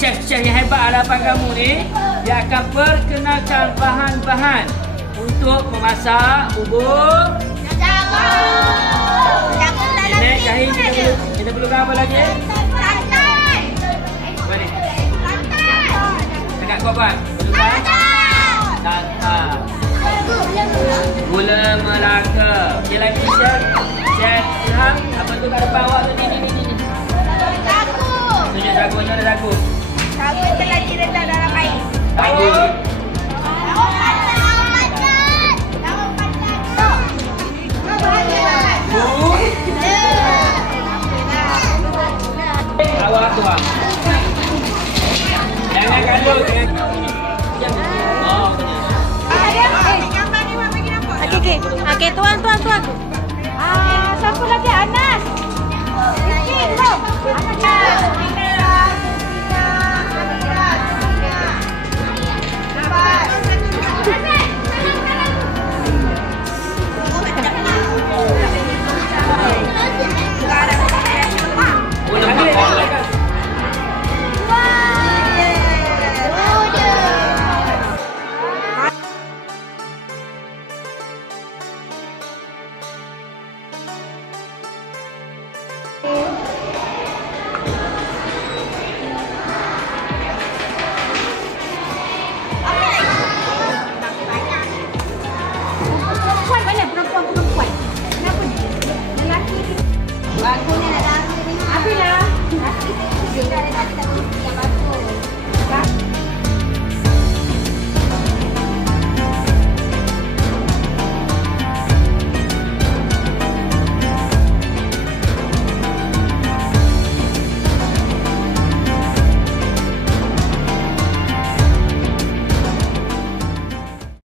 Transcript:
chef-chef yang hebat hadapan kamu ni, dia akan perkenalkan bahan-bahan untuk memasak bubur. Nenek, Jahil, kita perlukan apa lagi? Mari. Dekat kau buat. Perlukan? Santan. Gula Melaka. Okey lagi chef. Chef Ilham, apa tu kat depan awak tu ni. Tunjuk jagung, mana jagung? Jagung telah diletak dalam air. Jagung. Awak tuang. Jangan kandung. Oh, Okey, tuan. Siapa lagi? Anas. Bikin tu. Perempuan. Kenapa dia? Lelaki. Bagusnya